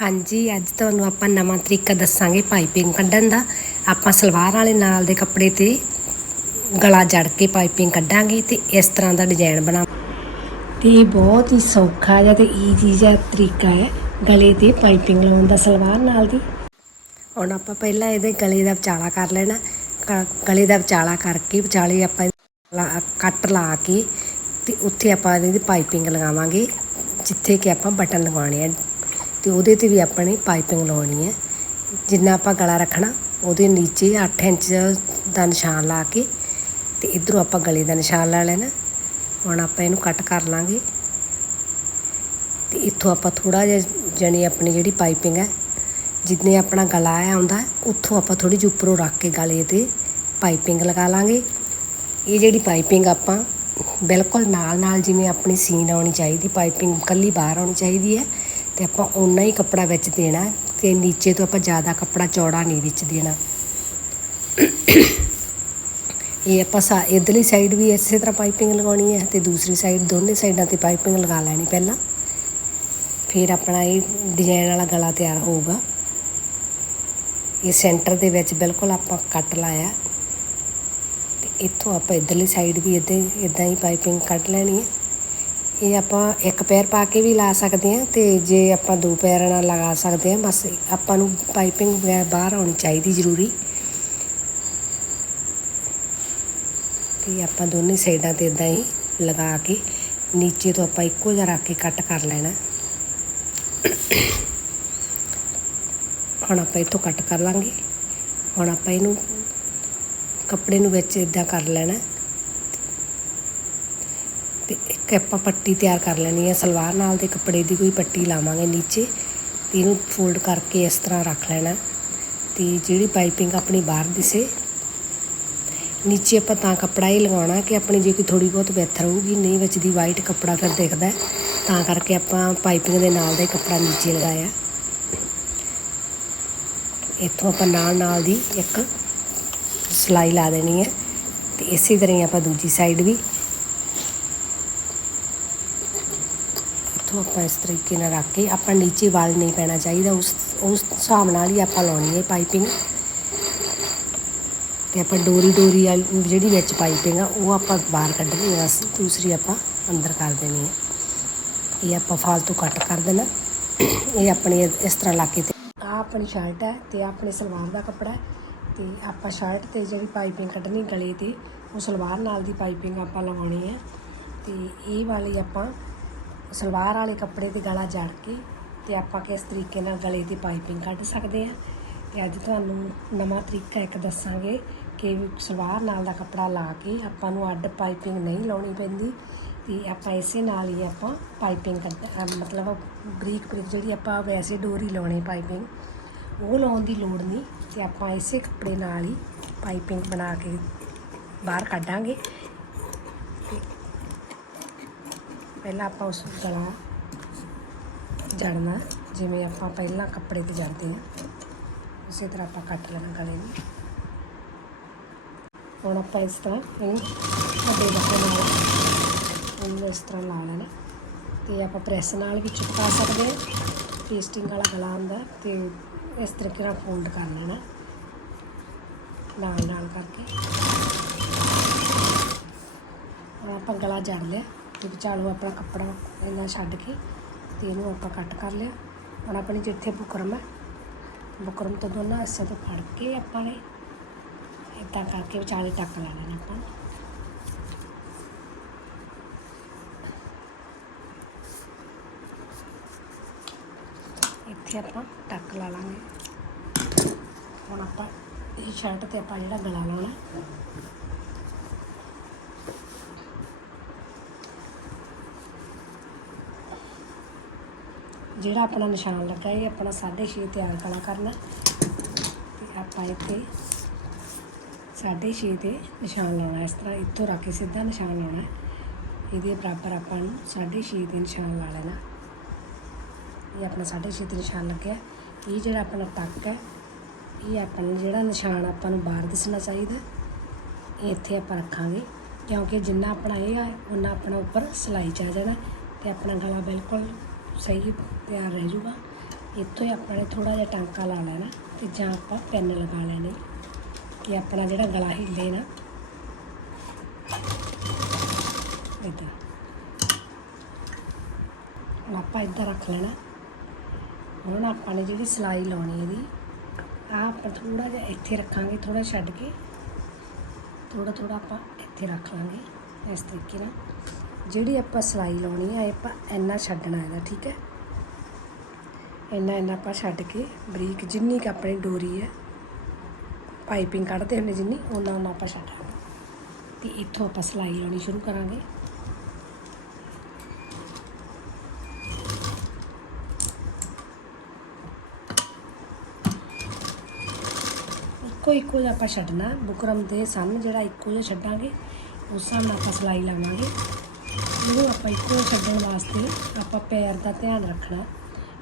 ਹਾਂਜੀ, ਅੱਜ ਤੁਹਾਨੂੰ ਆਪਾਂ ਨਵਾਂ ਤਰੀਕਾ ਦੱਸਾਂਗੇ ਪਾਈਪਿੰਗ ਕੱਢਣ ਦਾ। ਆਪਾਂ ਸਲਵਾਰ ਵਾਲੇ ਨਾਲ ਦੇ ਕੱਪੜੇ ਤੇ ਗਲਾ ਜੜ ਕੇ ਪਾਈਪਿੰਗ ਕੱਢਾਂਗੇ ਤੇ ਇਸ ਤਰ੍ਹਾਂ ਦਾ ਡਿਜ਼ਾਈਨ ਬਣਾ ਤੇ ਇਹ ਬਹੁਤ ਹੀ ਸੌਖਾ ਜਿਹਾ ਤੇ ਈਜ਼ੀ ਜਿਹਾ ਤਰੀਕਾ ਹੈ ਗਲੇ ਤੇ ਪਾਈਪਿੰਗ ਲਾਉਣ ਦਾ, ਸਲਵਾਰ ਨਾਲ ਦੀ। ਹੁਣ ਆਪਾਂ ਪਹਿਲਾਂ ਇਹਦੇ ਗਲੇ ਦਾ ਵਿਚਾਲਾ ਕਰ ਲੈਣਾ। ਕ- ਗਲੇ ਦਾ ਵਿਚਾਲਾ ਕਰਕੇ ਵਿਚਾਲੇ ਆਪਾਂ ਲਾ- ਕੱਟ ਲਾ ਕੇ ਤੇ ਉੱਥੇ ਆਪਾਂ ਇਹਦੀ ਪਾਈਪਿੰਗ ਲਗਾਵਾਂਗੇ, ਜਿੱਥੇ ਕਿ ਆਪਾਂ ਬਟਨ ਲਗਾਉਣੇ ਆ। ਤੇ ਉਹਦੇ ਤੇ ਵੀ ਆਪਾਂ ਨੇ ਪਾਈਪਿੰਗ ਲਾਉਣੀ ਹੈ। ਜਿੰਨਾ ਆਪਾਂ ਗਲਾ ਰੱਖਣਾ, ਉਹਦੇ ਨੀਚੇ 8 ਇੰਚ ਦਾ ਨਿਸ਼ਾਨ ਲਾ ਕੇ ਤੇ ਇਧਰੋਂ ਆਪਾਂ ਗਲੇ ਦਾ ਨਿਸ਼ਾਨ ਲਾ ਲੈਣਾ। ਹੁਣ ਆਪਾਂ ਇਹਨੂੰ ਕੱਟ ਕਰ ਲਾਂਗੇ। ਤੇ ਇੱਥੋਂ ਆਪਾਂ ਥੋੜਾ ਜਿਹਾ ਜਣੀ ਆਪਣੀ ਜਿਹੜੀ ਪਾਈਪਿੰਗ ਹੈ, ਜਿੰਨੇ ਆਪਣਾ ਗਲਾ ਆ ਆਉਂਦਾ ਉੱਥੋਂ ਆਪਾਂ ਥੋੜੀ ਜਿਹੀ ਉੱਪਰੋਂ ਰੱਖ ਕੇ ਗਲੇ ਤੇ ਪਾਈਪਿੰਗ ਲਗਾ ਲਾਂਗੇ। ਇਹ ਜਿਹੜੀ ਪਾਈਪਿੰਗ ਆਪਾਂ ਬਿਲਕੁਲ ਨਾਲ ਨਾਲ ਜਿਵੇਂ ਆਪਣੀ ਸੀਨ ਆਉਣੀ ਚਾਹੀਦੀ, ਪਾਈਪਿੰਗ ਕੱਲੀ ਬਾਹਰ ਆਉਣੀ ਚਾਹੀਦੀ ਹੈ। ਤੇ ਆਪਾਂ ਓਨਾ ਹੀ ਕੱਪੜਾ ਵਿੱਚ ਦੇਣਾ ਤੇ ਨੀਚੇ ਤੋਂ ਆਪਾਂ ਜ਼ਿਆਦਾ ਕੱਪੜਾ ਚੌੜਾ ਨਹੀਂ ਵਿੱਚ ਦੇਣਾ। ਇਹ ਆਪਾਂ ਸਾ, ਇਧਰਲੀ ਸਾਈਡ ਵੀ ਇਸੇ ਤਰ੍ਹਾਂ ਪਾਈਪਿੰਗ ਲਗਾਉਣੀ ਹੈ ਤੇ ਦੂਸਰੀ ਸਾਈਡ ਦੋਨੇ ਸਾਈਡਾਂ ਤੇ ਪਾਈਪਿੰਗ ਲਗਾ ਲੈਣੀ ਪਹਿਲਾਂ। ਫਿਰ ਆਪਣਾ ਇਹ ਡਿਜ਼ਾਈਨ ਵਾਲਾ ਗਲਾ ਤਿਆਰ ਹੋਊਗਾ। ਇਹ ਸੈਂਟਰ ਦੇ ਵਿੱਚ ਬਿਲਕੁਲ ਆਪਾਂ ਕੱਟ ਲਾਇਆ। ਤੇ ਇੱਥੋਂ ਆਪਾਂ ਇਧਰਲੀ ਸਾਈਡ ਵੀ ਇਦਾਂ ਇਦਾਂ ਹੀ ਪਾਈਪਿੰਗ ਕੱਟ ਲੈਣੀ ਹੈ। ਇਹ ਆਪਾਂ ਇੱਕ ਪੈਰ ਪਾ ਕੇ ਵੀ ਲਾ ਸਕਦੇ ਹਾਂ ਤੇ ਜੇ ਆਪਾਂ ਦੋ ਪੈਰਾਂ ਨਾਲ ਲਗਾ ਸਕਦੇ ਹਾਂ, ਬਸ ਆਪਾਂ ਨੂੰ ਪਾਈਪਿੰਗ ਵਗੈਰਾ ਬਾਹਰ ਆਉਣੀ ਚਾਹੀਦੀ ਜ਼ਰੂਰੀ। ਤੇ ਆਪਾਂ ਦੋਨੇ ਸਾਈਡਾਂ ਤੇ ਇਦਾਂ ਹੀ ਲਗਾ ਕੇ ਨੀਚੇ ਤੋਂ ਆਪਾਂ ਇੱਕੋ ਜਿਹਾ ਰੱਖ ਕੇ ਕੱਟ ਕਰ ਲੈਣਾ। ਹੁਣ ਆਪਾਂ ਇੱਥੋਂ ਕੱਟ ਕਰ ਲਾਂਗੇ। ਹੁਣ ਆਪਾਂ ਇਹਨੂੰ ਕੱਪੜੇ ਨੂੰ ਵਿੱਚ ਇਦਾਂ ਕਰ ਲੈਣਾ। ਤੇ ਆਪਾਂ ਪੱਟੀ ਤਿਆਰ ਕਰ ਲੈਣੀ ਹੈ ਸਲਵਾਰ ਨਾਲ ਦੇ ਕੱਪੜੇ ਦੀ ਕੋਈ ਪੱਟੀ ਲਾਵਾਂਗੇ ਨੀਚੇ ਤੇ ਇਹਨੂੰ ਫੋਲਡ ਕਰਕੇ ਇਸ ਤਰ੍ਹਾਂ ਰੱਖ ਲੈਣਾ। ਤੇ ਜਿਹੜੀ ਪਾਈਪਿੰਗ ਆਪਣੀ ਬਾਹਰ ਦਿਸੇ ਨੀਚੇ ਆਪਾਂ ਤਾਂ ਕੱਪੜਾ ਹੀ ਲਗਾਉਣਾ ਕਿ ਆਪਣੀ ਜੇ ਕੋਈ ਥੋੜੀ ਬਹੁਤ ਬਿਹਤਰ ਹੋਊਗੀ ਨਹੀਂ ਬਚਦੀ ਵਾਈਟ ਕੱਪੜਾ ਫਿਰ ਦਿਖਦਾ ਤਾਂ ਕਰਕੇ ਆਪਾਂ ਪਾਈਪਿੰਗ ਦੇ ਨਾਲ ਦਾ ਹੀ ਕੱਪੜਾ ਨੀਚੇ ਲਗਾਇਆ। ਇੱਥੋਂ ਆਪਾਂ ਨਾਲ ਨਾਲ ਦੀ ਇੱਕ ਸਲਾਈ ਲਾ ਦੇਣੀ ਹੈ ਤੇ ਇਸੇ ਤਰ੍ਹਾਂ ਹੀ ਆਪਾਂ ਦੂਜੀ ਸਾਈਡ ਵੀ ਇੱਥੋਂ ਆਪਾਂ ਇਸ ਤਰੀਕੇ ਨਾਲ ਰੱਖ ਕੇ ਆਪਾਂ ਨੀਚੇ ਵਾਲ ਨਹੀਂ ਪੈਣਾ ਚਾਹੀਦਾ, ਉਸ ਉਸ ਹਿਸਾਬ ਨਾਲ ਹੀ ਆਪਾਂ ਲਾਉਣੀ ਹੈ ਪਾਈਪਿੰਗ। ਤੇ ਆਪਾਂ ਡੋਰੀ ਡੋਰੀ ਵਾਲੀ ਜਿਹੜੀ ਵਿੱਚ ਪਾਈਪਿੰਗ ਆ, ਉਹ ਆਪਾਂ ਬਾਹਰ ਕੱਢਣੀ ਹੈ, ਬਸ ਦੂਸਰੀ ਆਪਾਂ ਅੰਦਰ ਕਰ ਦੇਣੀ ਹੈ। ਇਹ ਆਪਾਂ ਫਾਲਤੂ ਕੱਟ ਕਰ ਦੇਣਾ। ਇਹ ਆਪਣੇ ਇਸ ਤਰ੍ਹਾਂ ਲਾ ਕੇ ਤੇ ਆ ਆਪਣੀ ਸ਼ਰਟ ਹੈ ਤੇ ਆਹ ਆਪਣੀ ਸਲਵਾਰ ਦਾ ਕੱਪੜਾ ਹੈ। ਤੇ ਆਪਾਂ ਸ਼ਰਟ ਤੇ ਜਿਹੜੀ ਪਾਈਪਿੰਗ ਕੱਢਣੀ ਗਲੇ ਤੇ, ਉਹ ਸਲਵਾਰ ਨਾਲ ਦੀ ਪਾਈਪਿੰਗ ਆਪਾਂ ਲਗਾਉਣੀ ਹੈ। ਤੇ ਇਹ ਵਾਲੀ ਆਪਾਂ ਸਲਵਾਰ ਵਾਲੇ ਕੱਪੜੇ ਤੇ ਗਲਾ ਜੜ ਕੇ ਤੇ ਆਪਾਂ ਕਿਸ ਤਰੀਕੇ ਨਾਲ ਗਲੇ ਦੀ ਪਾਈਪਿੰਗ ਕੱਢ ਸਕਦੇ ਹਾਂ। ਤੇ ਅੱਜ ਤੁਹਾਨੂੰ ਨਵਾਂ ਤਰੀਕਾ ਇੱਕ ਦੱਸਾਂਗੇ ਕਿ ਸਲਵਾਰ ਨਾਲ ਦਾ ਕੱਪੜਾ ਲਾ ਕੇ ਆਪਾਂ ਨੂੰ ਅੱਡ ਪਾਈਪਿੰਗ ਨਹੀਂ ਲਾਉਣੀ ਪੈਂਦੀ। ਤੇ ਆਪਾਂ ਇਸੇ ਨਾਲ ਹੀ ਆਪਾਂ ਪਾਈਪਿੰਗ ਕੱਢ ਮਤਲਬ ਬਰੀਕ ਬਰੀਕ ਜਿਹੜੀ ਆਪਾਂ ਵੈਸੇ ਡੋਰੀ ਲਾਉਣੀ ਪਾਈਪਿੰਗ, ਉਹ ਲਾਉਣ ਦੀ ਲੋੜ ਨਹੀਂ। ਤੇ ਆਪਾਂ ਇਸੇ ਕੱਪੜੇ ਨਾਲ ਹੀ ਪਾਈਪਿੰਗ ਬਣਾ ਕੇ ਬਾਹਰ ਕੱਢਾਂਗੇ ਤੇ ਪਹਿਲਾਂ ਆਪਾਂ ਉਸ ਗਲਾ ਜੜਨਾ, ਜਿਵੇਂ ਆਪਾਂ ਪਹਿਲਾਂ ਕੱਪੜੇ ਤੇ ਜੜਦੇ ਹਾਂ। ਉਸੇ ਤਰ੍ਹਾਂ ਆਪਾਂ ਕੱਟ ਲੈਣਾ ਗਲੇ ਨੂੰ। ਹੁਣ ਆਪਾਂ ਇਸ ਤਰ੍ਹਾਂ ਇਹਨੂੰ ਵੱਡੇ ਬੱਕੇ ਨਾਲ ਇਹਨੂੰ ਇਸ ਤਰ੍ਹਾਂ ਲਾ ਲੈਣਾ। ਤੇ ਆਪਾਂ ਪ੍ਰੈਸ ਨਾਲ ਵੀ ਚਿਪਕਾ ਸਕਦੇ ਹਾਂ। ਪੇਸਟਿੰਗ ਵਾਲਾ ਗਲਾ ਹੁੰਦਾ ਤੇ ਇਸ ਤਰੀਕੇ ਨਾਲ ਫੋਲਡ ਕਰ ਲੈਣਾ। ਨਾਲ ਨਾਲ ਕਰਕੇ। ਹੁਣ ਆਪਾਂ ਗਲਾ ਜੜ ਲਿਆ। ਤੇ ਵਿਚਾਲੂ ਆਪਣਾ ਕੱਪੜਾ ਇਹਨਾਂ ਛੱਡ ਕੇ ਤੇ ਇਹਨੂੰ ਆਪਾਂ ਕੱਟ ਕਰ ਲਿਆ। ਹੁਣ ਆਪਣੀ ਜਿੱਥੇ ਬੁਕਰਮ ਹੈ, ਬੁਕਰਮ ਤੋਂ ਦੋਨਾਂ ਹਿੱਸੇ ਤੋਂ ਫੜ ਕੇ ਆਪਾਂ ਨੇ ਇਦਾਂ ਕਰਕੇ ਵਿਚਾਲੇ ਟੱਕ ਲਾ ਲੈਣਾ ਆਪਾਂ ਇੱਥੇ ਆਪਾਂ ਟੱਕ ਲਾ ਲਾਂਗੇ। ਹੁਣ ਆਪਾਂ ਇਹ ਸ਼ਰਟ ਤੇ ਆਪਾਂ ਜਿਹੜਾ ਗਲਾ ਲਾਉਣਾ ਜਿਹੜਾ ਆਪਣਾ ਨਿਸ਼ਾਨ ਲੱਗਾ ਇਹ ਆਪਣਾ 6.5 ਤਿਆਰ ਕਲਾ ਕਰਨਾ। ਤੇ ਆਪਾਂ ਇੱਥੇ 6.5 ਤੇ ਨਿਸ਼ਾਨ ਲਾਉਣਾ ਇਸ ਤਰ੍ਹਾਂ ਇੱਥੋਂ ਰੱਖ ਕੇ ਸਿੱਧਾ ਨਿਸ਼ਾਨ ਲਾਉਣਾ ਇਹਦੇ ਬਰਾਬਰ ਆਪਾਂ ਨੂੰ 6.5 ਦੇ ਨਿਸ਼ਾਨ ਲਾ ਲੈਣਾ। ਇਹ ਆਪਣਾ 6.5 ਤੇ ਨਿਸ਼ਾਨ ਲੱਗਿਆ ਇਹ ਜਿਹੜਾ ਆਪਣਾ ਤੱਕ ਹੈ, ਇਹ ਆਪਾਂ ਜਿਹੜਾ ਨਿਸ਼ਾਨ ਆਪਾਂ ਨੂੰ ਬਾਹਰ ਦਿਸਣਾ ਚਾਹੀਦਾ ਇਹ ਇੱਥੇ ਆਪਾਂ ਰੱਖਾਂਗੇ। ਕਿਉਂਕਿ ਜਿੰਨਾ ਆਪਣਾ ਇਹ ਹੈ ਉਹਨਾਂ ਆਪਣਾ ਉੱਪਰ ਸਿਲਾਈ ਚ ਜਾਣਾ ਤੇ ਆਪਣਾ ਗਲਾ ਬਿਲਕੁਲ ਸਹੀ ਤਿਆਰ ਰਹਿ ਜੂਗਾ। ਇੱਥੋਂ ਹੀ ਆਪਾਂ ਨੇ ਥੋੜਾ ਜਿਹਾ ਟਾਂਕਾ ਲਾ ਲੈਣਾ ਤੇ ਜਾਂ ਆਪਾਂ ਪੈਨ ਲਗਾ ਲੈਣੇ। ਕਿ ਆਪਣਾ ਜਿਹੜਾ ਗਲਾ ਹਿੱਲੇ ਨਾ। ਇਦਾਂ। ਹੁਣ ਆਪਾਂ ਇੱਧਰ ਰੱਖ ਲੈਣਾ। ਹੁਣ ਆਪਾਂ ਨੇ ਜਿਹੜੀ ਸਲਾਈ ਲਾਉਣੀ ਇਹਦੀ ਆ ਆਪਾਂ ਥੋੜਾ ਜਿਹਾ ਇੱਥੇ ਰੱਖਾਂਗੇ ਥੋੜਾ ਛੱਡ ਕੇ। ਥੋੜਾ ਥੋੜਾ ਆਪਾਂ ਇੱਥੇ ਰੱਖ ਲਾਂਗੇ, ਇਸ ਤਰੀਕੇ ਨਾਲ। ਜਿਹੜੀ ਆਪਾਂ ਸਲਾਈ ਲਾਉਣੀ ਹੈ ਇਹ ਆਪਾਂ ਇੰਨਾ ਛੱਡਣਾ ਇਹਦਾ, ਠੀਕ ਹੈ? ਇੰਨਾ ਇੰਨਾ ਆਪਾਂ ਛੱਡ ਕੇ ਬਰੀਕ ਜਿੰਨੀ ਕੁ ਆਪਣੀ ਡੋਰੀ ਹੈ, ਪਾਈਪਿੰਗ ਕੱਢਦੇ ਹੁੰਦੇ ਜਿੰਨੀ ਉਹਨਾਂ ਉਹਨਾਂ ਆਪਾਂ ਛੱਡਾਂਗੇ ਤੇ ਇੱਥੋਂ ਆਪਾਂ ਸਲਾਈ ਲਾਉਣੀ ਸ਼ੁਰੂ ਕਰਾਂਗੇ। ਇੱਕੋ ਇੱਕੋ ਜਿਹਾ ਆਪਾਂ ਛੱਡਣਾ, ਬੁਕਰਮ ਦੇ ਸੰਨ ਜਿਹੜਾ ਇੱਕੋ ਜਿਹਾ ਛੱਡਾਂਗੇ, ਉਸ ਹਿਸਾਬ ਨਾਲ ਆਪਾਂ ਸਲਾਈ ਲਾਵਾਂਗੇ। ਇਹਨੂੰ ਆਪਾਂ ਇੱਕੋ ਜਿਹਾ ਛੱਡਣ ਵਾਸਤੇ ਆਪਾਂ ਪੈਰ ਦਾ ਧਿਆਨ ਰੱਖਣਾ।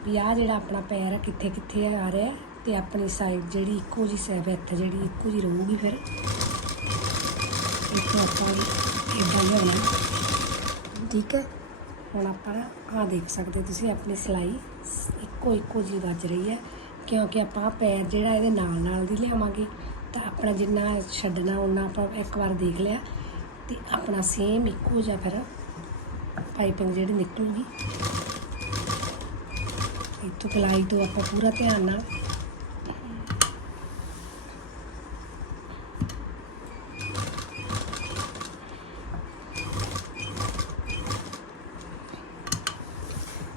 ਵੀ ਆਹ ਜਿਹੜਾ ਆਪਣਾ ਪੈਰ ਹੈ ਕਿੱਥੇ ਕਿੱਥੇ ਆ ਰਿਹਾ ਤੇ ਆਪਣੀ ਸਾਈਡ ਜਿਹੜੀ ਇੱਕੋ ਜੀ ਸੈਬ ਇੱਥੇ ਜਿਹੜੀ ਇੱਕੋ ਜੀ ਰਹੂਗੀ ਫਿਰ। ਇੱਥੋਂ ਆਪਾਂ ਇਦਾਂ ਲਿਆਉਣਾ ਠੀਕ ਹੈ? ਹੁਣ ਆਪਾਂ ਆ ਦੇਖ ਸਕਦੇ ਤੁਸੀਂ, ਆਪਣੀ ਸਲਾਈ ਇੱਕੋ ਇੱਕੋ ਜੀ ਵੱਜ ਰਹੀ ਹੈ। ਕਿਉਂਕਿ ਆਪਾਂ ਪੈਰ ਜਿਹੜਾ ਇਹਦੇ ਨਾਲ ਨਾਲ ਦੀ ਲਿਆਵਾਂਗੇ, ਤਾਂ ਆਪਣਾ ਜਿੰਨਾ ਛੱਡਣਾ ਉਹਨਾਂ ਆਪਾਂ ਇੱਕ ਵਾਰ ਦੇਖ ਲਿਆ। ਤੇ ਆਪਣਾ ਸੇਮ ਇੱਕੋ ਜਿਹਾ ਫਿਰ ਪਾਈਪਿੰਗ ਜਿਹੜੀ ਨਿਕਲੂਗੀ ਇੱਥੋਂ ਕਲਾਈ ਤੋਂ ਆਪਾਂ ਪੂਰਾ ਧਿਆਨ ਨਾਲ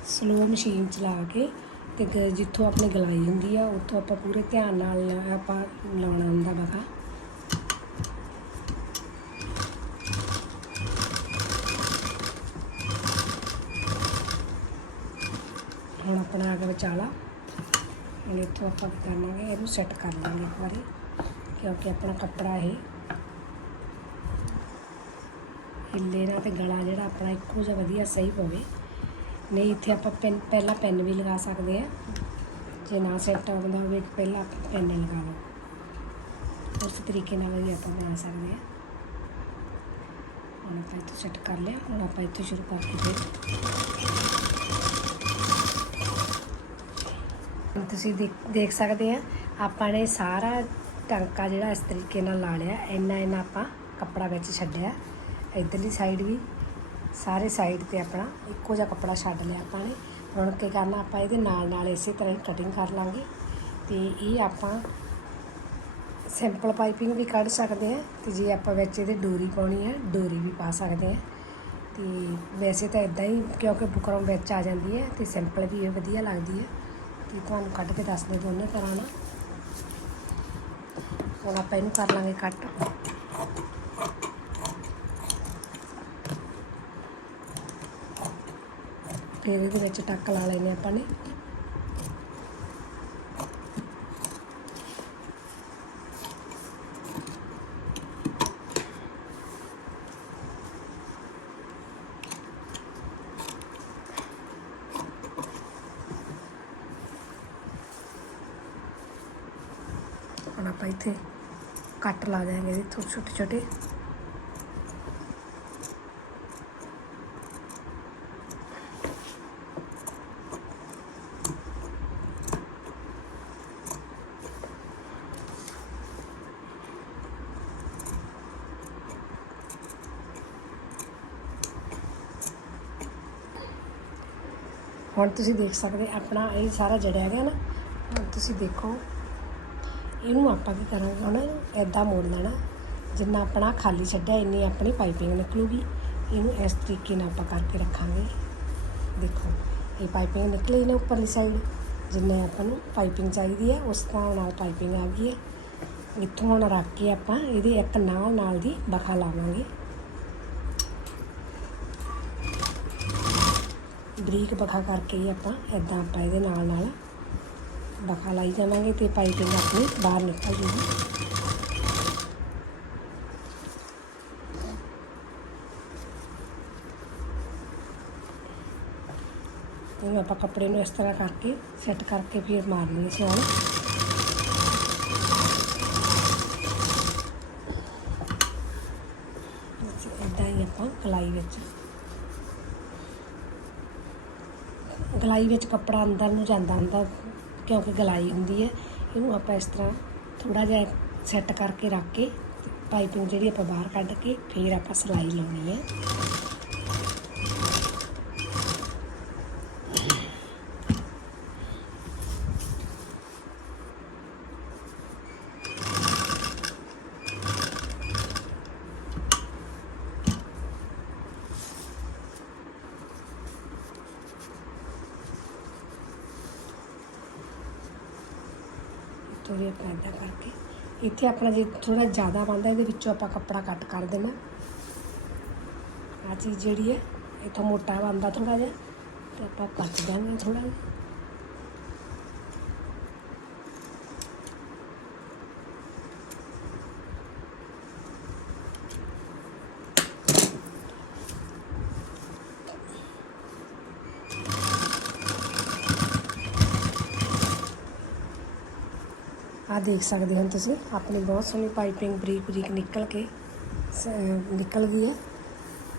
ਸਲੋ ਮਸ਼ੀਨ ਚਲਾ ਕੇ ਤੇ ਜਿੱਥੋਂ ਆਪਣੀ ਗਲਾਈ ਹੁੰਦੀ ਆ, ਉੱਥੋਂ ਆਪਾਂ ਪੂਰੇ ਧਿਆਨ ਨਾਲ ਆਪਾਂ ਲਾਉਣਾ ਹੁੰਦਾ ਬਗਾ ਹੁਣ ਆਪਣਾ ਆ ਗਿਆ ਵਿਚਾਲਾ। ਹੁਣ ਇੱਥੋਂ ਆਪਾਂ ਕੀ ਕਰਨਾਗੇ ਇਹਨੂੰ ਸੈੱਟ ਕਰ ਲਾਂਗੇ ਇੱਕ ਵਾਰੀ, ਕਿਉਂਕਿ ਆਪਣਾ ਕੱਪੜਾ ਇਹ ਹਿੱਲੇ ਨਾ ਤੇ ਗਲਾ ਜਿਹੜਾ ਆਪਣਾ ਇੱਕੋ ਜਿਹਾ ਵਧੀਆ ਸਹੀ ਪਵੇ ਨਹੀਂ, ਇੱਥੇ ਆਪਾਂ ਪੈਨ, ਪਹਿਲਾਂ ਪੈਨ ਵੀ ਲਗਾ ਸਕਦੇ ਆ ਜੇ ਨਾ ਸੈੱਟ ਆਉਂਦਾ ਹੋਵੇ ਪਹਿਲਾਂ ਆਪਾਂ ਪੈਨ ਲਗਾ ਲਓ। ਉਸ ਤਰੀਕੇ ਨਾਲ ਵੀ ਆਪਾਂ ਬਣਾ ਸਕਦੇ ਆ ਹੁਣ ਆਪਾਂ ਇੱਥੇ ਸੈੱਟ ਕਰ ਲਿਆ, ਹੁਣ ਆਪਾਂ ਇੱਥੇ ਸ਼ੁਰੂ ਕਰ ਦਿੱਤੇ ਤੁਸੀਂ ਦੇਖ- ਦੇਖ ਸਕਦੇ ਆ, ਆਪਾਂ ਨੇ ਸਾਰਾ ਟਾਂਕਾ ਜਿਹੜਾ ਇਸ ਤਰੀਕੇ ਨਾਲ ਲਾ ਲਿਆ, ਇੰਨਾ ਇੰਨਾ ਆਪਾਂ ਕੱਪੜਾ ਵਿੱਚ ਛੱਡਿਆ। ਇਧਰਲੀ ਸਾਈਡ ਵੀ, ਸਾਰੇ ਸਾਈਡ ਤੇ ਆਪਣਾ ਇੱਕੋ ਜਿਹਾ ਕੱਪੜਾ ਛੱਡ ਲਿਆ ਆਪਾਂ ਨੇ। ਹੁਣ ਕੀ ਕਰਨਾ, ਆਪਾਂ ਇਹਦੇ ਨਾਲ ਨਾਲ ਇਸੇ ਤਰ੍ਹਾਂ ਹੀ ਕਟਿੰਗ ਕਰ ਲਾਂਗੇ। ਤੇ ਇਹ ਆਪਾਂ ਸਿੰਪਲ ਪਾਈਪਿੰਗ ਵੀ ਕੱਢ ਸਕਦੇ ਆ, ਤੇ ਜੇ ਆਪਾਂ ਵਿੱਚ ਇਹਦੇ ਡੋਰੀ ਪਾਉਣੀ ਹੈ ਡੋਰੀ ਵੀ ਪਾ ਸਕਦੇ ਆ। ਤੇ ਵੈਸੇ ਤਾਂ ਇਦਾਂ ਹੀ, ਕਿਉਂਕਿ ਬੁਕਰਮ ਵਿੱਚ ਆ ਜਾਂਦੀ ਹੈ, ਤੇ ਸਿੰਪਲ ਵੀ ਇਹ ਵਧੀਆ ਲੱਗਦੀ ਹੈ। ਤੇ ਤੁਹਾਨੂੰ ਕੱਢ ਕੇ ਦੱਸਦੇ ਦੋਨੇ ਤਰ੍ਹਾਂ ਨਾਲ। ਹੁਣ ਆਪਾਂ ਇਹਨੂੰ ਕਰ ਲਾਂਗੇ ਕੱਟ। ਫਿਰ ਇਹਦੇ ਵਿੱਚ ਟੱਕ ਲਾ ਲੈਨੇ ਆਪਾਂ ਨੇ ਹੁਣ ਆਪਾਂ ਇੱਥੇ ਕੱਟ ਲਾ ਦਿਆਂਗੇ ਜੀ ਛੋਟੇ ਛੋਟੇ। ਹੁਣ ਤੁਸੀਂ ਦੇਖ ਸਕਦੇ, ਆਪਣਾ ਇਹ ਸਾਰਾ ਜੜਿਆ ਗਿਆ ਨਾ। ਹੁਣ ਤੁਸੀਂ ਦੇਖੋ ਇਹਨੂੰ ਆਪਾਂ ਕੀ ਕਰਾਂਗੇ ਹੁਣ? ਐਦਾਂ ਮੋੜ ਲੈਣਾ। ਜਿੰਨਾ ਆਪਣਾ ਖਾਲੀ ਛੱਡਿਆ, ਇੰਨੀ ਆਪਣੀ ਪਾਈਪਿੰਗ ਨਿਕਲੂਗੀ। ਇਹਨੂੰ ਇਸ ਤਰੀਕੇ ਨਾਲ ਆਪਾਂ ਕਰਕੇ ਰੱਖਾਂਗੇ। ਦੇਖੋ, ਇਹ ਪਾਈਪਿੰਗ ਨਿਕਲੀ ਨੇ ਉੱਪਰਲੀ ਸਾਈਡ ਜਿੰਨੇ ਆਪਾਂ ਨੂੰ ਪਾਈਪਿੰਗ ਚਾਹੀਦੀ ਹੈ, ਉਸ ਤਰ੍ਹਾਂ ਨਾਲ ਪਾਈਪਿੰਗ ਆ ਗਈ ਹੈ। ਇੱਥੋਂ ਹੁਣ ਰੱਖ ਕੇ ਆਪਾਂ ਇਹਦੇ ਇੱਕ ਨਾਲ ਨਾਲ ਦੀ ਬਖਾ ਲਾਵਾਂਗੇ। ਬਰੀਕ ਬਖਾ ਕਰਕੇ ਹੀ ਆਪਾਂ ਐਦਾਂ ਆਪਾਂ ਇਹਦੇ ਨਾਲ ਨਾਲ ਬਖਾ ਲਾਈ ਜਾਵਾਂਗੇ ਤੇ ਪਾਈਪਿੰਗ ਆਪਣੀ ਬਾਹਰ ਨਿਕਲ ਜੂਗੀ ਇਹਨੂੰ ਆਪਾਂ ਕੱਪੜੇ ਨੂੰ ਇਸ ਤਰ੍ਹਾਂ ਕਰਕੇ ਸੈੱਟ ਕਰਕੇ ਫਿਰ ਮਾਰਨੀ ਸਿਆਣ ਇਦਾਂ ਹੀ ਆਪਾਂ ਗਲਾਈ ਵਿੱਚ। ਗਲਾਈ ਵਿੱਚ ਕੱਪੜਾ ਅੰਦਰ ਨੂੰ ਜਾਂਦਾ ਹੁੰਦਾ ਕਿਉਂਕਿ ਗਲਾਈ ਹੁੰਦੀ ਹੈ, ਇਹਨੂੰ ਆਪਾਂ ਇਸ ਤਰ੍ਹਾਂ ਥੋੜਾ ਜਿਹਾ ਸੈੱਟ ਕਰਕੇ ਰੱਖ ਕੇ ਪਾਈਪਿੰਗ ਜਿਹੜੀ ਆਪਾਂ ਬਾਹਰ ਕੱਢ ਕੇ ਫਿਰ ਆਪਾਂ ਸਿਲਾਈ ਲਾਉਣੀ ਹੈ। ਥੋੜੀ ਆਪਾਂ ਏਦਾਂ ਕਰਕੇ। ਇੱਥੇ ਆਪਣਾ ਜੇ ਥੋੜਾ ਜ਼ਿਆਦਾ ਬਣਦਾ, ਇਹਦੇ ਵਿੱਚੋਂ ਆਪਾਂ ਕੱਪੜਾ ਕੱਟ ਕਰ ਦੇਣਾ। ਆ ਚੀਜ਼ ਜਿਹੜੀ ਹੈ, ਇਥੋਂ ਮੋਟਾ ਬਣਦਾ ਥੋੜਾ ਜਿਹਾ, ਤੇ ਆਪਾਂ ਕੱਟ ਦਾਂਗੇ ਥੋੜਾ ਜਿਹਾ। ਆ ਦੇਖ ਸਕਦੇ ਹੋ ਤੁਸੀਂ, ਆਪਣੀ ਬਹੁਤ ਸੋਹਣੀ ਪਾਈਪਿੰਗ ਬਰੀਕ ਬਰੀਕ ਨਿਕਲ ਕੇ, ਸ- ਨਿਕਲ ਗਈ ਹੈ।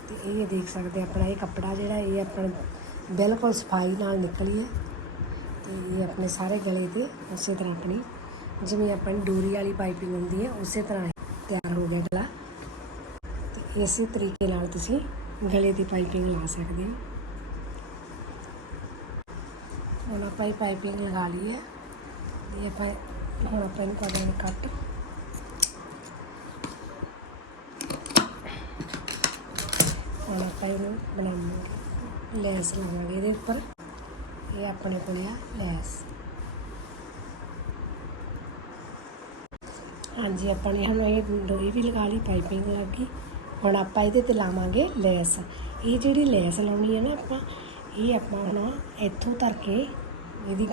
ਤੇ ਇਹ ਦੇਖ ਸਕਦੇ ਆਪਣਾ ਇਹ ਕੱਪੜਾ ਜਿਹੜਾ, ਇਹ ਆਪਣਾ ਬਿਲਕੁਲ ਸਫ਼ਾਈ ਨਾਲ ਨਿਕਲੀ ਹੈ। ਤੇ ਇਹ ਆਪਣੇ ਸਾਰੇ ਗਲੇ ਤੇ ਉਸੇ ਤਰ੍ਹਾਂ ਆਪਣੀ, ਜਿਵੇਂ ਆਪਣੀ ਡੋਰੀ ਵਾਲੀ ਪਾਈਪਿੰਗ ਹੁੰਦੀ ਹੈ, ਉਸੇ ਤਰ੍ਹਾਂ ਤਿਆਰ ਹੋ ਗਿਆ ਗਲਾ। ਤੇ ਇਸੇ ਤਰੀਕੇ ਨਾਲ ਤੁਸੀਂ ਗਲੇ ਦੀ ਪਾਈਪਿੰਗ ਲਾ ਸਕਦੇ ਹੋ। ਹੁਣ ਆਪਾਂ ਇਹ ਪਾਈਪਿੰਗ ਲਗਾ ਲਈ ਹੈ ਇਹ ਆਪਾਂ ਹੁਣ ਆਪਾਂ ਇਹਨੂੰ ਕਰਾਂਗੇ ਕੱਟ। ਹੁਣ ਆਪਾਂ ਇਹਨੂੰ ਬਣਾਵਾਂਗੇ, ਲੈਸ ਲਾਵਾਂਗੇ ਇਹਦੇ ਉੱਪਰ। ਇਹ ਆਪਣੇ ਕੋਲ ਆ, ਲੈਸ। ਹਾਂਜੀ, ਆਪਾਂ ਨੇ ਹੁਣ ਇਹ ਡੋਰੀ ਵੀ ਲਗਾ ਲਈ, ਪਾਈਪਿੰਗ ਲੱਗ। ਗਈ ਹੁਣ ਆਪਾਂ ਇਹਦੇ ਤੇ ਲਾਵਾਂਗੇ ਲੈਸ। ਇਹ ਜਿਹੜੀ ਲੈਸ ਲਾਉਣੀ ਹੈ ਨਾ ਆਪਾਂ, ਇਹ ਆਪਾਂ ਹੁਣ ਇੱਥੋਂ ਧਰ ਕੇ ਇਹਦੀ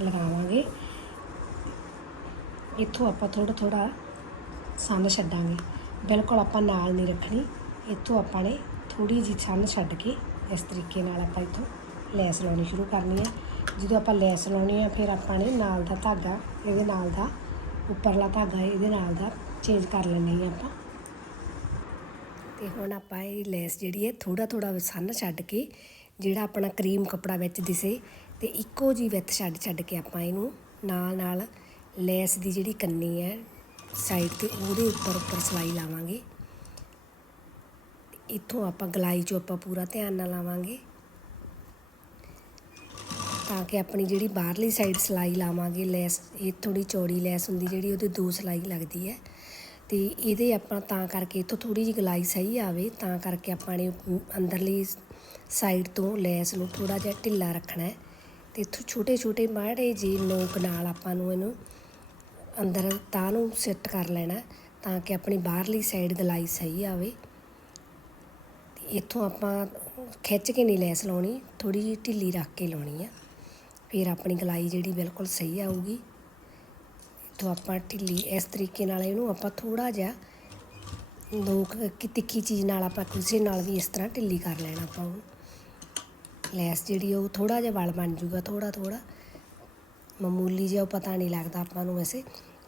ਲਗਾਵਾਂਗੇ। ਇੱਥੋਂ ਆਪਾਂ ਥੋੜਾ ਥੋੜਾ ਸੰਨ ਛੱਡਾਂਗੇ। ਬਿਲਕੁਲ ਆਪਾਂ ਨਾਲ ਨਹੀਂ ਰੱਖਣੀ। ਇੱਥੋਂ ਆਪਾਂ ਨੇ ਥੋੜੀ ਜਿਹੀ ਸੰਨ ਛੱਡ ਕੇ ਇਸ ਤਰੀਕੇ ਨਾਲ ਆਪਾਂ ਇੱਥੋਂ ਲੈਸ ਲਾਉਣੀ ਸ਼ੁਰੂ ਕਰਨੀ ਹੈ ਜਦੋਂ ਆਪਾਂ ਲੈਸ ਲਾਉਣੀ ਹੈ ਫਿਰ ਆਪਾਂ ਨੇ ਨਾਲ ਦਾ ਧਾਗਾ, ਇਹਦੇ ਨਾਲ ਦਾ ਉੱਪਰਲਾ ਧਾਗਾ, ਇਹਦੇ ਨਾਲ ਦਾ ਚੇਂਜ ਕਰ ਲੈਣੀ ਹੈ ਆਪਾਂ। ਤੇ ਹੁਣ ਆਪਾਂ ਇਹ ਲੈਸ ਜਿਹੜੀ ਹੈ ਥੋੜਾ ਥੋੜਾ ਸੰਨ ਛੱਡ ਕੇ ਜਿਹੜਾ ਆਪਣਾ ਕਰੀਮ ਕੱਪੜਾ ਵਿੱਚ ਦਿਸੇ, ਤੇ ਇੱਕੋ ਜੀ ਵਿੱਥ ਛੱਡ ਛੱਡ ਕੇ ਆਪਾਂ ਇਹਨੂੰ ਨਾਲ ਨਾਲ ਲੈਸ ਦੀ ਜਿਹੜੀ ਕੰਨੀ ਹੈ ਸਾਈਡ ਤੇ ਉਹਦੇ ਉੱਪਰ ਉੱਪਰ ਸਲਾਈ ਲਾਵਾਂਗੇ। ਇੱਥੋਂ ਆਪਾਂ ਗਲਾਈ 'ਚੋਂ ਆਪਾਂ ਪੂਰਾ ਧਿਆਨ ਨਾਲ ਲਾਵਾਂਗੇ। ਤਾਂ ਕਿ ਆਪਣੀ ਜਿਹੜੀ ਬਾਹਰਲੀ ਸਾਈਡ ਸਲਾਈ ਲਾਵਾਂਗੇ, ਲੈਸ, ਇਹ ਥੋੜੀ ਚੌੜੀ ਲੈਸ ਹੁੰਦੀ ਜਿਹੜੀ ਉਹਦੇ ਦੋ ਸਲਾਈ ਲੱਗਦੀ ਹੈ। ਤੇ ਇਹਦੇ ਆਪਾਂ ਤਾਂ ਕਰਕੇ ਇੱਥੋਂ ਥੋੜੀ ਜਿਹੀ ਗਲਾਈ ਸਹੀ ਆਵੇ, ਤਾਂ ਕਰਕੇ ਆਪਾਂ ਨੇ ਅੰਦਰਲੀ ਸਾਈਡ ਤੋਂ ਲੈਸ ਨੂੰ ਥੋੜਾ ਜਿਹਾ ਢਿੱਲਾ ਰੱਖਣਾ ਹੈ। ਤੇ ਇੱਥੋਂ ਛੋਟੇ ਛੋਟੇ ਮਾੜੇ ਜੀ ਨੋਕ ਨਾਲ ਆਪਾਂ ਨੂੰ ਇਹਨੂੰ ਅੰਦਰ ਤਾਂ ਨੂੰ ਸੈੱਟ ਕਰ ਲੈਣਾ ਤਾਂ ਕਿ ਆਪਣੀ ਬਾਹਰਲੀ ਸਾਈਡ ਗਲਾਈ ਸਹੀ ਆਵੇ। ਤੇ ਇੱਥੋਂ ਆਪਾਂ ਖਿੱਚ ਕੇ ਨਹੀਂ ਲੈਸ ਲਾਉਣੀ ਥੋੜੀ ਜਿਹੀ ਢਿੱਲੀ ਰੱਖ ਕੇ ਲਾਉਣੀ ਆ। ਫਿਰ ਆਪਣੀ ਗਲਾਈ ਜਿਹੜੀ ਬਿਲਕੁਲ ਸਹੀ ਆਊਗੀ। ਇੱਥੋਂ ਆਪਾਂ ਢਿੱਲੀ, ਇਸ ਤਰੀਕੇ ਨਾਲ ਇਹਨੂੰ ਆਪਾਂ ਥੋੜਾ ਜਿਹਾ ਲੋਕ ਕਿ ਤਿੱਖੀ ਚੀਜ਼ ਨਾਲ ਆਪਾਂ ਕਿਸੇ ਨਾਲ ਵੀ ਇਸ ਤਰ੍ਹਾਂ ਢਿੱਲੀ ਕਰ ਲੈਣਾ ਆਪਾਂ ਉਹਨੂੰ। ਲੈਸ ਜਿਹੜੀ ਉਹ ਥੋੜਾ ਜਿਹਾ ਵਲ ਬਣ ਜੂਗਾ ਥੋੜਾ ਥੋੜਾ ਮਾਮੂਲੀ ਜਿਹਾ ਉਹ ਪਤਾ ਨਹੀਂ ਲੱਗਦਾ ਆਪਾਂ ਨੂੰ ਵੈਸੇ।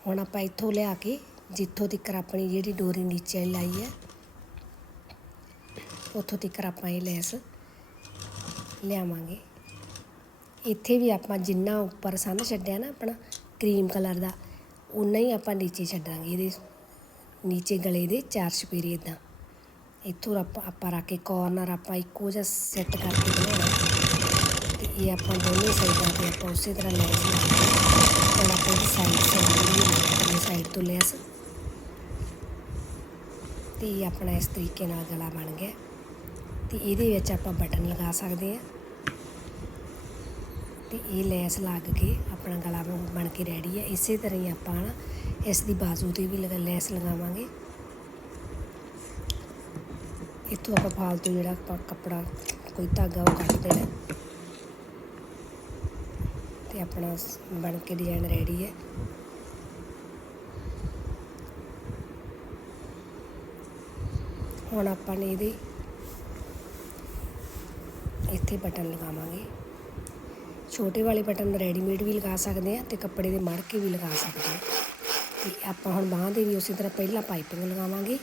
ਹੁਣ ਆਪਾਂ ਇੱਥੋਂ ਲਿਆ ਕੇ, ਜਿੱਥੋਂ ਤੱਕ ਆਪਣੀ ਜਿਹੜੀ ਡੋਰੀ ਨੀਚੇ ਲਾਈ ਹੈ, ਉੱਥੋਂ ਤੱਕ ਆਪਾਂ ਇਹ ਲੈਸ ਲਿਆਵਾਂਗੇ। ਇੱਥੇ ਵੀ ਆਪਾਂ ਜਿੰਨਾ ਉੱਪਰ ਸੰਨ ਛੱਡਿਆ ਨਾ ਆਪਣਾ ਕਰੀਮ ਕਲਰ ਦਾ ਉਨਾ ਹੀ ਆਪਾਂ ਨੀਚੇ ਛੱਡਾਂਗੇ ਇਹਦੇ, ਨੀਚੇ ਗਲੇ ਦੇ ਚਾਰ ਛਪੇਰੇ ਇਦਾਂ ਇੱਥੋਂ ਆਪਾਂ ਆਪਾਂ ਰੱਖ ਕੇ ਕੋਰਨਰ ਆਪਾਂ ਇੱਕੋ ਜਿਹਾ ਸੈੱਟ ਕਰਕੇ ਬਣਾਉਣਾ। ਇਹ ਆਪਾਂ ਦੋਨੇ ਸਾਈਡਾਂ ਤੇ ਆਪਾਂ ਉਸੇ ਤਰ੍ਹਾਂ ਲੈਸ ਲਾ ਕੇ ਆਪਾਂ ਦੀ ਸਾਈਡ ਸਾਈਡ ਸਾਈਡ ਤੋਂ ਲੈਸ ਤੇ ਇਹ ਆਪਣਾ ਇਸ ਤਰੀਕੇ ਨਾਲ ਗਲਾ ਬਣ ਗਿਆ ਤੇ ਇਹਦੇ ਵਿੱਚ ਆਪਾਂ ਬਟਨ ਲਗਾ ਸਕਦੇ ਹਾਂ ਤੇ ਇਹ ਲੈਸ ਲੱਗ ਕੇ ਆਪਣਾ ਗਲਾ ਬਣ ਬਣ ਕੇ ਰੈਡੀ ਹੈ ਇਸੇ ਤਰ੍ਹਾਂ ਹੀ ਆਪਾਂ ਨਾ ਇਸ ਦੀ ਬਾਜ਼ੂ ਤੇ ਵੀ ਲਗਾ ਲੈਸ ਲਗਾਵਾਂਗੇ ਇੱਥੋਂ ਆਪਾਂ ਫਾਲਤੂ ਜਿਹੜਾ ਕੱਪੜਾ ਕੋਈ ਧਾਗਾ ਉਹ ਕੱਟ ਦੇਣਾ ਤੇ ਆਪਣਾ ਬਣ ਕੇ ਡਿਜ਼ਾਈਨ ਰੈਡੀ ਹੈ। ਹੁਣ ਆਪਾਂ ਨੇ ਇਹਦੇ ਇੱਥੇ ਬਟਨ ਲਗਾਵਾਂਗੇ। ਛੋਟੇ ਵਾਲੇ ਬਟਨ ਰੈਡੀਮੇਡ ਵੀ ਲਗਾ ਸਕਦੇ ਆ ਤੇ ਕੱਪੜੇ ਦੇ ਮੜ ਕੇ ਵੀ ਲਗਾ ਸਕਦੇ ਆ ਤੇ ਆਪਾਂ ਹੁਣ ਬਾਹਾਂ ਦੇ ਵੀ ਉਸੇ ਤਰ੍ਹਾਂ ਪਹਿਲਾਂ ਪਾਈਪਿੰਗ ਲਗਾਵਾਂਗੇ।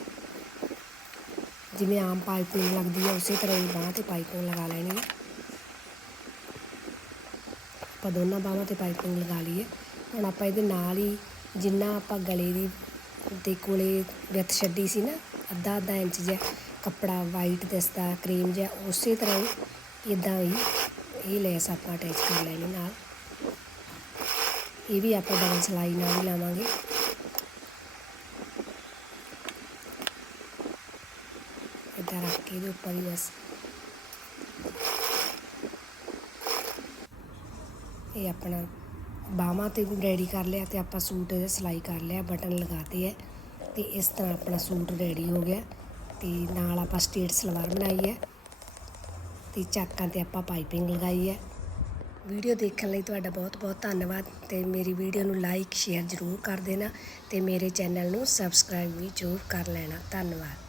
ਜਿਵੇਂ ਆਮ ਪਾਈਪਿੰਗ ਲੱਗਦੀ ਹੈ, ਉਸੇ ਤਰ੍ਹਾਂ ਹੀ ਬਾਹਾਂ ਤੇ ਪਾਈਪਿੰਗ ਲਗਾ ਲੈਣੀ ਹੈ। ਆਪਾਂ ਦੋਨਾਂ ਬਾਹਾਂ ਤੇ ਪਾਈਪਿੰਗ ਲਗਾ ਲਈਏ। ਹੁਣ ਆਪਾਂ ਇਹਦੇ ਨਾਲ ਹੀ ਜਿੰਨਾ ਆਪਾਂ ਗਲੇ ਦੀ ਦੇ ਕੋਲੇ ਵਿੱਥ ਛੱਡੀ ਸੀ ਨਾ, ਅੱਧਾ ਅੱਧਾ ਇੰਚ ਜਿਹਾ ਕੱਪੜਾ ਵਾਈਟ ਦਿਸਦਾ ਕਰੀਮ ਜਿਹਾ, ਉਸੇ ਤਰ੍ਹਾਂ ਹੀ ਇਦਾਂ ਹੀ ਇਹ ਲੈਸ ਆਪਾਂ ਅਟੈਚ ਕਰ ਲੈਣੀ ਨਾਲ। ਇਹ ਵੀ ਆਪਾਂ ਡਬਲ ਸਲਾਈ ਨਾਲ ਹੀ ਲਾਵਾਂਗੇ। ਇਦਾਂ ਰੱਖ ਕੇ ਇਹਦੇ ਉੱਪਰ ਹੀ ਬਸ। ਇਹ ਆਪਣਾ ਬਾਹਾਂ ਤੇ ਵੀ ਰੈਡੀ ਕਰ ਲਿਆ ਤੇ ਆਪਾਂ ਸੂਟ ਇਹਦੇ ਸਿਲਾਈ ਕਰ ਲਿਆ, ਬਟਨ ਲਗਾਤੇ ਹੈ ਤੇ ਇਸ ਤਰ੍ਹਾਂ ਆਪਣਾ ਸੂਟ ਰੈਡੀ ਹੋ ਗਿਆ ਤੇ ਨਾਲ ਆਪਾਂ ਸਟੇਟ ਸਲਵਾਰ ਬਣਾਈ ਹੈ ਤੇ ਚਾਕਾਂ ਤੇ ਆਪਾਂ ਪਾਈਪਿੰਗ ਲਗਾਈ ਹੈ। ਵੀਡੀਓ ਦੇਖਣ ਲਈ ਤੁਹਾਡਾ ਬਹੁਤ ਬਹੁਤ ਧੰਨਵਾਦ ਤੇ ਮੇਰੀ ਵੀਡੀਓ ਨੂੰ ਲਾਈਕ ਸ਼ੇਅਰ ਜ਼ਰੂਰ ਕਰ ਦੇਣਾ ਤੇ ਮੇਰੇ ਚੈਨਲ ਨੂੰ ਸਬਸਕ੍ਰਾਈਬ ਵੀ ਜ਼ਰੂਰ ਕਰ ਲੈਣਾ। ਧੰਨਵਾਦ।